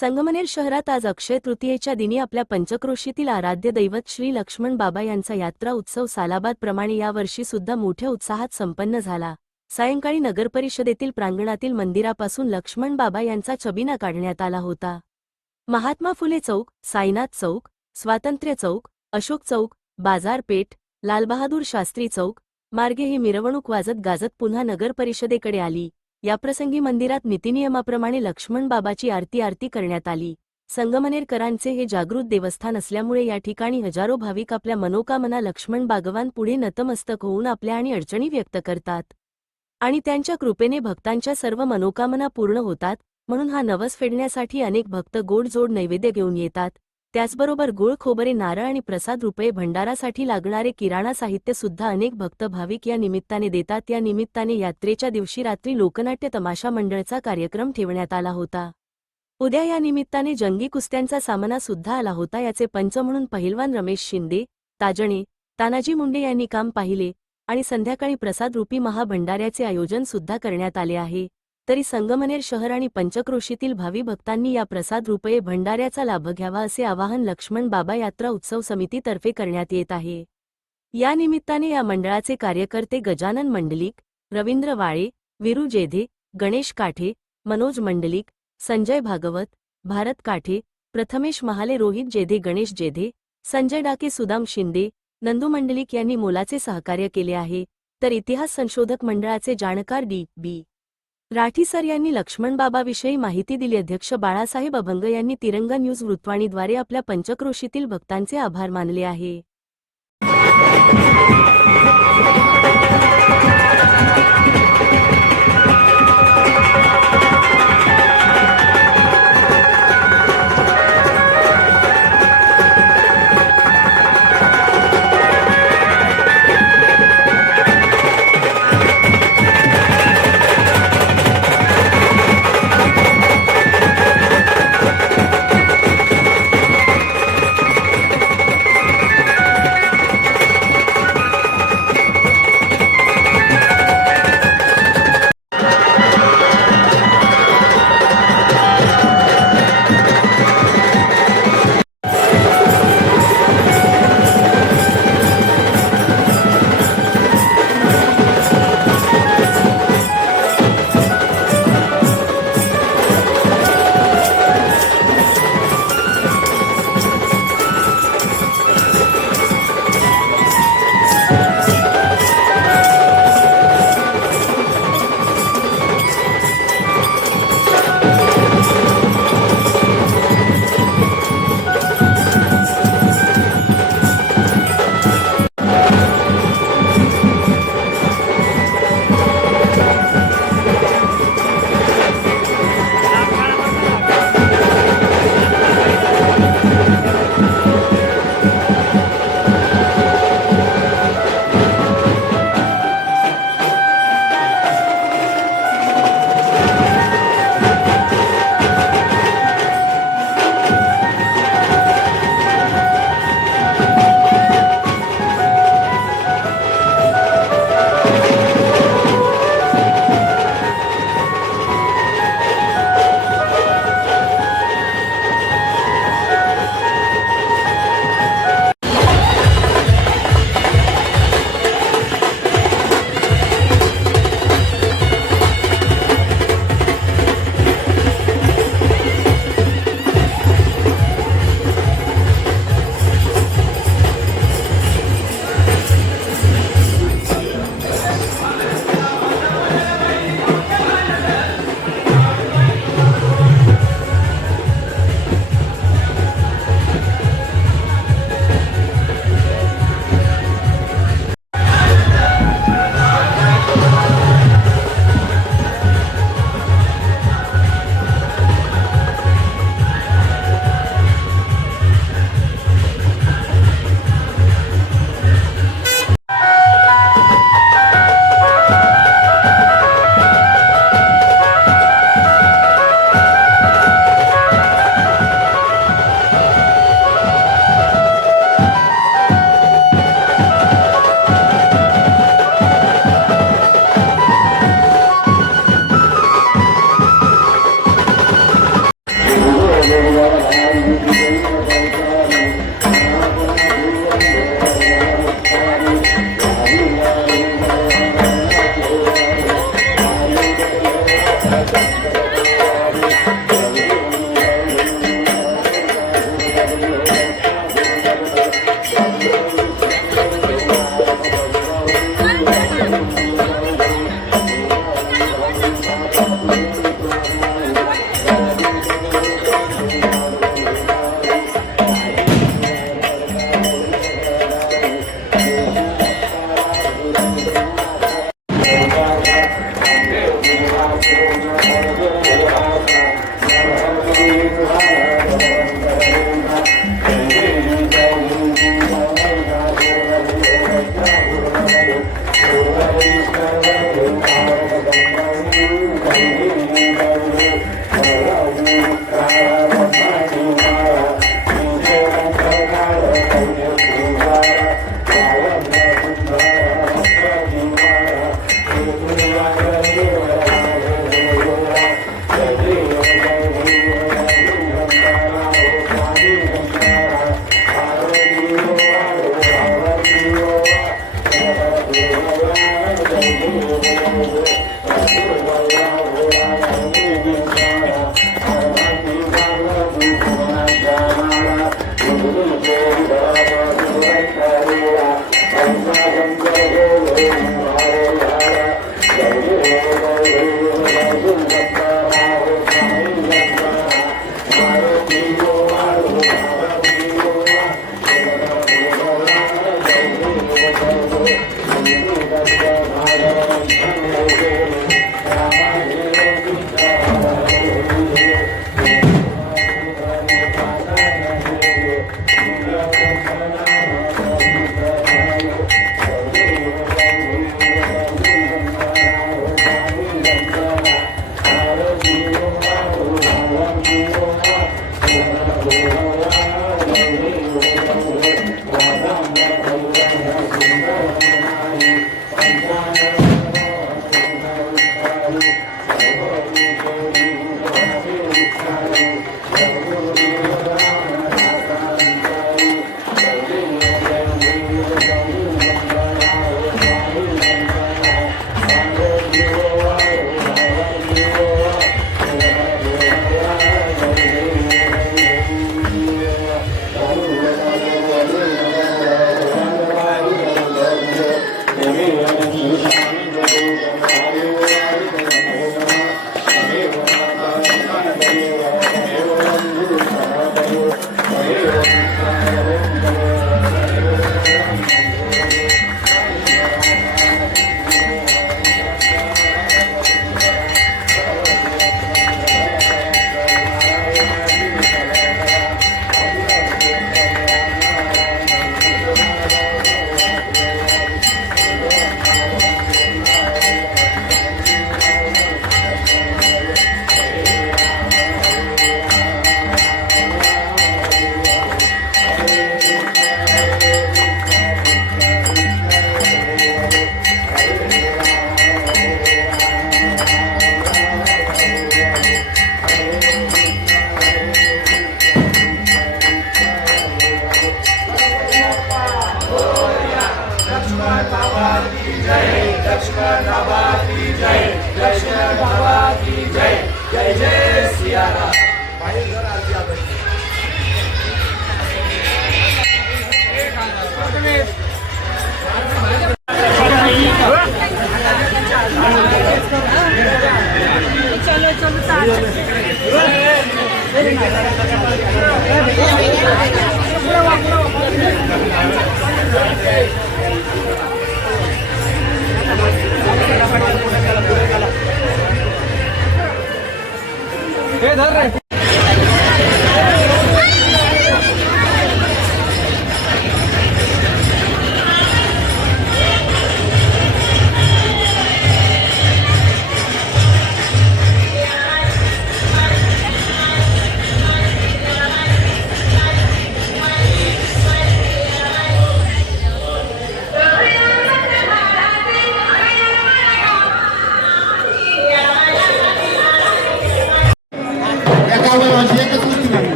संगमनेर शहरात आज अक्षय तृतीयेच्या दिनी आपल्या पंचक्रोशीतील आराध्य दैवत श्री लक्ष्मण बाबा यांचा यात्रा उत्सव सालाबादप्रमाणे यावर्षी सुद्धा मोठ्या उत्साहात संपन्न झाला। सायंकाळी नगरपरिषदेतील प्रांगणातील मंदिरापासून लक्ष्मण बाबा यांचा छबिना काढण्यात आला होता। महात्मा फुले चौक, साईनाथ चौक, स्वातंत्र्य चौक, अशोक चौक, बाजारपेठ, लालबहादूर शास्त्री चौक मार्गे ही मिरवणूक वाजत गाजत पुन्हा नगरपरिषदेकडे आली। याप्रसंगी मंदिरात नीतिनियमाप्रमाणे लक्ष्मण बाबाची आरती करण्यात आली। संगमनेरकरांचे हे जागृत देवस्थान असल्यामुळे या ठिकाणी हजारो भाविक आपल्या मनोकामना लक्ष्मण बागवान पुढे नतमस्तक होऊन आपल्या आणि अडचणी व्यक्त करतात आणि त्यांच्या कृपेने भक्तांच्या सर्व मनोकामना पूर्ण होतात। म्हणून हा नवस फेडण्यासाठी अनेक भक्त गोड नैवेद्य घेऊन येतात। त्याचबरोबर गुळ, खोबरे, नारळ आणि प्रसाद रुपये भंडारासाठी लागणारे किराणा साहित्य सुद्धा अनेक भक्त भाविक या निमित्ताने देतात। या निमित्ताने यात्रेच्या दिवशी रात्री लोकनाट्य तमाशा मंडळचा कार्यक्रम ठेवण्यात आला होता। उद्या या निमित्ताने जंगी कुस्त्यांचा सामना सुद्धा आला होता। याचे पंच म्हणून पहिलवान रमेश शिंदे, ताजणे, तानाजी मुंडे यांनी काम पाहिले आणि संध्याकाळी प्रसाद रूपी महाभंडाऱ्याचे आयोजन सुद्धा करण्यात आले आहे। तरी संगमनेर शहर आणि पंचक्रोशीतील भावी भक्तांनी या प्रसाद रूपये भंडाऱ्याचा लाभ घ्यावा असे आवाहन लक्ष्मण बाबा यात्रा उत्सव समितीतर्फे करण्यात येत आहे। या निमित्ताने या मंडळाचे कार्यकर्ते गजानन मंडलिक, रवींद्र वाळे, वीरू जेधे, गणेश काठे, मनोज मंडलिक, संजय भागवत, भारत काठे, प्रथमेश महाले, रोहित जेधे, गणेश जेधे, संजय डाके, सुदाम शिंदे, नंदू मंडलिक यांनी मोलाचे सहकार्य केले आहे। तर इतिहास संशोधक मंडळाचे जाणकार डी.बी. राठी सर यांनी लक्ष्मण बाबाविषयी माहिती दिली। अध्यक्ष बाळासाहेब अभंग यांनी तिरंगा न्यूज वृत्तवाणीद्वारे आपल्या पंचक्रोशीतील भक्तांचे आभार मानले आहे।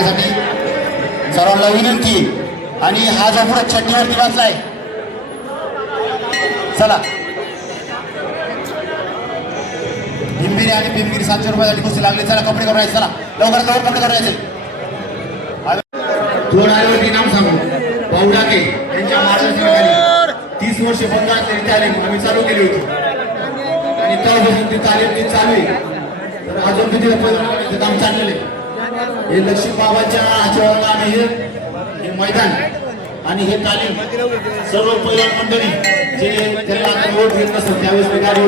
करण्यासाठी सर्वांना विनंती. आणि हा जो पुढे छठीवरती वाचलाय, चला पिंपिरी आणि पिंपिरी 700 रुपयासाठी कुस्ती लागली. चला कपडे करून राहायचे, चला लवकरात लवकर कपडे करून राहायचे. दोन आल्यावरती नाव सांगू पौडाके यांच्या मार्गदर्शनाखाली 30 वर्ष बंद असलेली तालीम आम्ही चालू केली होती आणि तेव्हापासून ती तालीम चालू आहे. तर अजून किती काम चाललेले हे लक्ष्मी बाबांच्या आशीर्वादाने आम्ही हे मैदान आणि हे तालीम सर्व पैलवान मंडळी जे त्यांना वोट घेत नसतात त्यावेळेस मी गाडी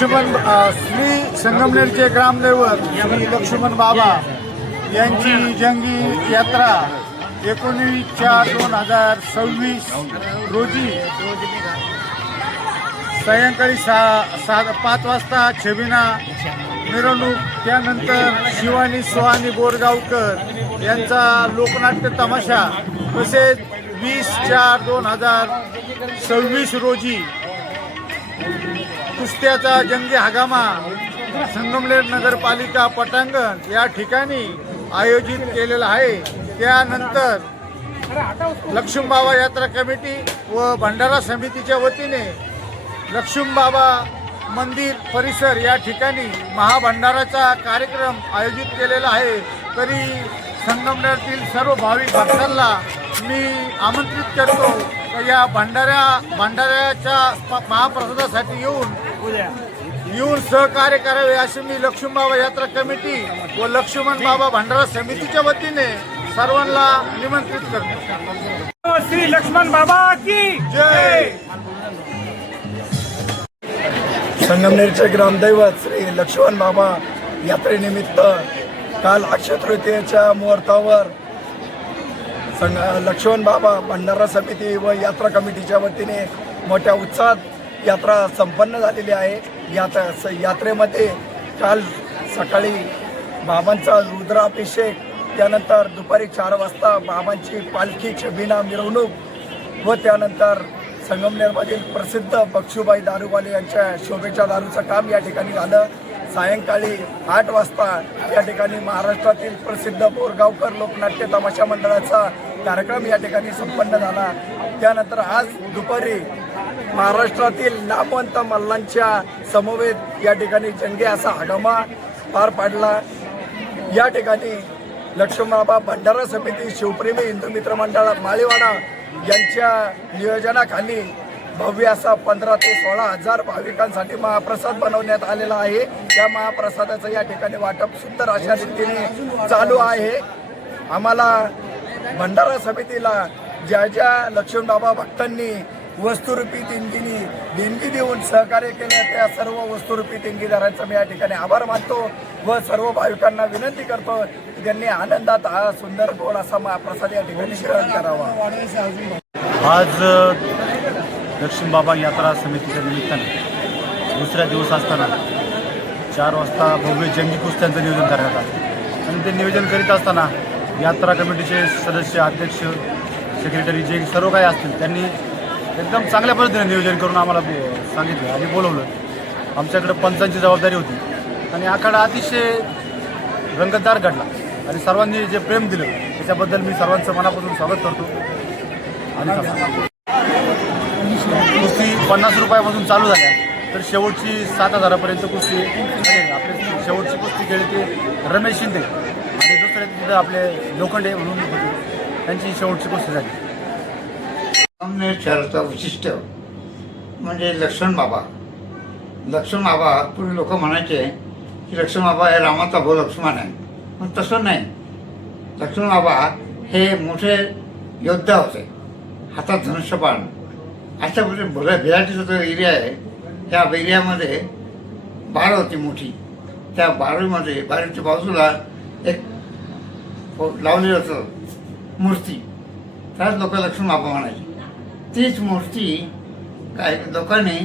श्री संगमनेरचे ग्रामदैवत श्री लक्ष्मण बाबा यांची जंगी यात्रा 19/4/2026 रोजी सायंकाळी 5 वाजता छबिना मिरवणूक, त्यानंतर शिवानी सोहानी बोरगावकर यांचा लोकनाट्य तमाशा, तसेच 20/4/2026 रोजी कुस्त्याचा जंगी हंगामा संगमनेर नगरपालिका पटांगण या ठिकाणी आयोजित केलेला आहे. त्यानंतर लक्ष्मीबाबा यात्रा कमिटी व भंडारा समितीच्या वतीने लक्ष्मीबाबा मंदिर परिसर या ठिकाणी महाभंडाराचा कार्यक्रम आयोजित केलेला आहे. तरी संगमनेरातील सर्व भाविक भक्तांना मी आमंत्रित करतो की या भंडाऱ्याच्या महाप्रसादासाठी येऊन सहकार्य करावे असे मी लक्ष्मीबाबा यात्रा कमिटी व लक्ष्मण बाबा भंडारा समितीच्या वतीने सर्वांना निमंत्रित करतो. श्री लक्ष्मण बाबा की जय. संगमनेरचे ग्रामदैवत श्री लक्ष्मण बाबा यात्रेनिमित्त काल अक्षय तृतीयेच्या मुहूर्तावर लक्ष्मण बाबा भंडारा समिती व यात्रा कमिटीच्या वतीने मोठ्या उत्साहात यात्रा संपन्न झालेली आहे. यात्रेमध्ये काल सकाळी बाबांचा रुद्राभिषेक, त्यानंतर दुपारी 4 वाजता बाबांची पालखी छबिना मिरवणूक व त्यानंतर संगमनेरमधील प्रसिद्ध बक्षुबाई दारूवाले यांच्या शोभेच्या दारूचं काम या ठिकाणी झालं. सायंकाळी 8 वाजता या ठिकाणी महाराष्ट्रातील प्रसिद्ध बोरगावकर लोकनाट्य तमाशा मंडळाचा कार्यक्रम या ठिकाणी संपन्न झाला. त्यानंतर आज दुपारी महाराष्ट्रातील नामवंत मल्लांच्या समवेत या ठिकाणी जंगी असा हंगामा पार पाडला. या ठिकाणी लक्ष्मणबाबा भंडारा समिती शिवप्रेमी हिंदू मित्र मंडळ माळीवाडा यांच्या नियोजनाखाली भव्य असा 15 ते 16 हजार भाविकांसाठी महाप्रसाद बनवण्यात आलेला आहे. त्या महाप्रसादाचं या ठिकाणी वाटप सुंदर अशा रीतीने चालू आहे. आम्हाला भंडारा समितीला ज्या ज्या लक्ष्मणबाबा भक्तांनी वस्तुरूपी देणगी देऊन सहकार्य केलं त्या सर्व वस्तुरूपी देणगीदारांचा मी या ठिकाणी आभार मानतो व सर्व भाविकांना विनंती करतो की त्यांनी आनंदात हा सुंदर गोड असा महाप्रसाद या ठिकाणी ग्रहण करावा. आज लक्ष्मण बाबा यात्रा समितीच्या निमित्ताने दुसऱ्या दिवस असताना 4 वाजता भव्य जंगी कुस्त्यांचं नियोजन करण्यात आलं आणि ते नियोजन करीत असताना यात्रा कमिटीचे सदस्य, अध्यक्ष, सेक्रेटरी जे सर्व काही असतील त्यांनी एकदम चांगल्या पद्धतीने नियोजन करून आम्हाला सांगितलं आणि बोलवलं. आमच्याकडे पंचांची जबाबदारी होती आणि आखाडा अतिशय रंगतदार घडला आणि सर्वांनी जे प्रेम दिलं त्याच्याबद्दल मी सर्वांचं मनापासून स्वागत करतो. आणि कुस्ती 50 रुपयापासून चालू झाल्या तर शेवटची 7,000पर्यंत कुस्ती झाली. आपले शेवटची कुस्ती खेळली ती रमेश शिंदे आणि दुसरे तिथं आपले लोखंडे म्हणून होते, त्यांची शेवटची कुस्ती झाली. संगमनेर शहराचं वैशिष्ट्य म्हणजे लक्ष्मण बाबा. लक्ष्मण बाबा पूर्वी लोक म्हणायचे की लक्ष्मण बाबा हे रामाचा भाऊ लक्ष्मण आहे, पण तसं नाही. लक्ष्मण बाबा हे मोठे योद्धा होते, हातात धनुष्यबाण. अशा भल्या बिराटीचा जो एरिया आहे त्या एरियामध्ये बार होती मोठी. त्या बारीमध्ये बारीच्या बाजूला एक लावलेलं होतं मूर्ती, त्याच लोक लक्ष्मण बाबा म्हणायचे. तीच मूर्ती काही लोकांनी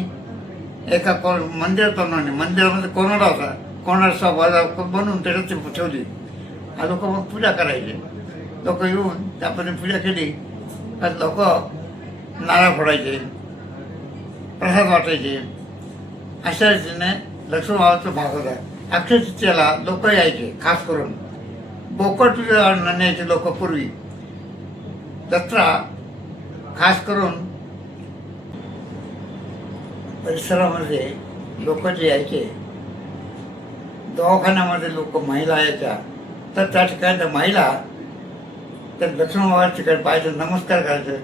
एका मंदिरामध्ये कोणाडा होता, कोणाडा बनवून त्याच्यात ती ठेवली. हा लोक मग पूजा करायचे. लोक येऊन त्यामध्ये पूजा केली तर लोक नारळ फोडायचे, प्रसाद वाटायचे. अशा रीतीने लक्ष्मण बाबाचा भाग होता. अक्षय तृतीयेला लोक यायचे, खास करून बोकड न्यायचे लोक पूर्वी. जत्रा खास करून परिसरामध्ये लोक जे यायचे, दवाखान्यामध्ये लोक महिला यायच्या तर त्या ठिकाणी त्या महिला त्या लक्ष्मण बाबाच्या ठिकाणी पाहायचे, नमस्कार करायचे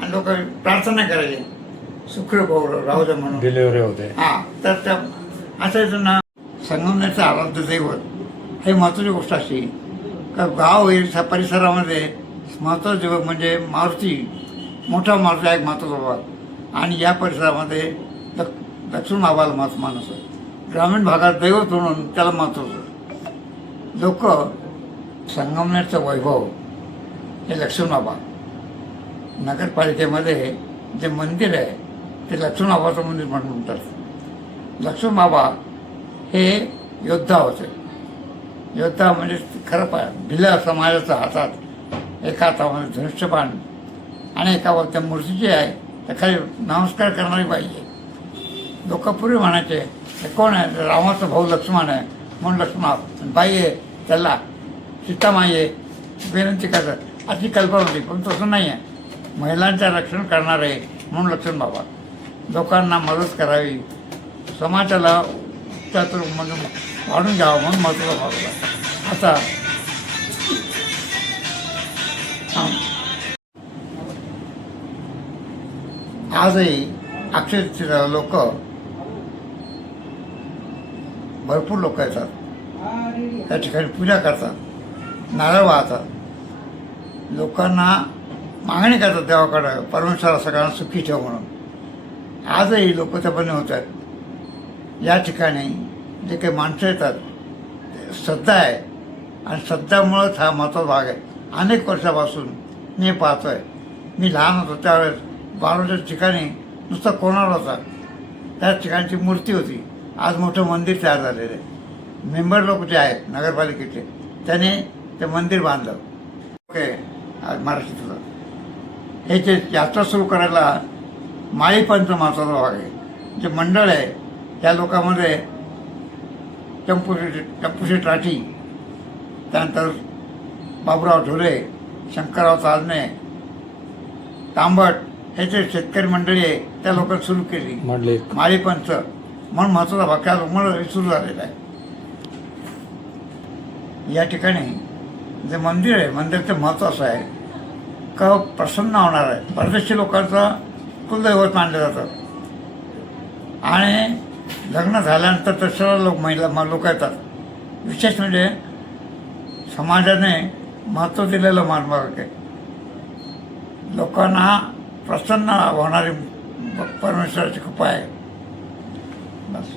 आणि लोक प्रार्थना करायचे सुखी भाऊ राहू दे म्हणून डिलिव्हरी होते. हां, तर त्या असायचं ना. संगमनेरचं आराध्य दैवत हे महत्त्वाची गोष्ट अशी का गाव एरिया परिसरामध्ये महत्त्वाचं दैवत म्हणजे मारुती, मोठा मारुती आहे महत्त्वाचा बाबा. आणि या परिसरामध्ये लक्ष्मण बाबाला मान असतं. ग्रामीण भागात दैवत म्हणून त्याला महत्त्व होतं. लोक संगमनेरचं वैभव हे लक्ष्मण बाबा. नगरपालिकेमध्ये जे मंदिर आहे ते लक्ष्मण बाबाचं मंदिर म्हणून म्हणतात. लक्ष्मण बाबा हे योद्धा होते. योद्धा म्हणजे खरं भिल्या समाजाच्या हातात एका हातामध्ये धनुष्यबाण आणि एका त्या मूर्तीची आहे त्या खाली नमस्कार करणारी बाई आहे. लोक पूर्वी म्हणायचे हे कोण आहे, रामाचा भाऊ लक्ष्मण आहे म्हणून लक्ष्मण. बाई आहे त्याला सीतामाई आहे विनंती करतात, अशी कल्पना होती. पण तसं नाही आहे. महिलांचं रक्षण करणार आहे म्हणून लक्ष्मण बाबा. लोकांना मदत करावी, समाजाला त्यातून वाढून घ्यावं म्हणून महत्त्वाचा भाग होता. आता आजही अक्षय तृतीयेला लोक भरपूर लोक येतात, त्या ठिकाणी पूजा करतात, नारळ वाहतात. लोकांना मागणी करतात देवाकडं, परमेश्वरा सगळ्यांना सुखी ठेव म्हणून. आजही लोक त्यापणे होत आहेत. या ठिकाणी जे काही माणसं येतात ते श्रद्धा आहे आणि श्रद्धामुळंच हा महत्त्वाचा भाग आहे. अनेक वर्षापासून मी पाहतो आहे. मी लहान होतो त्यावेळेस बारोच्या ठिकाणी नुसता कोणाला होता, त्याच ठिकाणची मूर्ती होती. आज मोठं मंदिर तयार झालेलं आहे. मेंबर लोक जे आहेत नगरपालिकेचे त्याने ते मंदिर बांधलं. ओके, आज महाराष्ट्रात होतं. हे जे यात्रा सुरू करायला माळीपंच महत्त्वाचा भाग आहे. जे मंडळ आहे त्या लोकांमध्ये चंपूशेठ राठी, त्यानंतर बाबुराव ढोले, शंकरराव ताजने, तांबट हे जे शेतकरी मंडळी आहे त्या लोकांनी सुरू केली माळीपंच म्हणून महत्त्वाचा भाग त्या लोकांमध्ये सुरू झालेला आहे. या ठिकाणी जे मंदिर आहे मंदिराचं महत्त्व असं आहे का प्रसन्न होणार आहे. परदेशी लोकांचं कुलदैवत मानलं जातं आणि लग्न झाल्यानंतर तर सर्व लोक येतात. विशेष म्हणजे समाजाने महत्त्व दिलेलं मानभाग आहे. लोकांना प्रसन्न होणारी परमेश्वराची कृपा आहे. बस.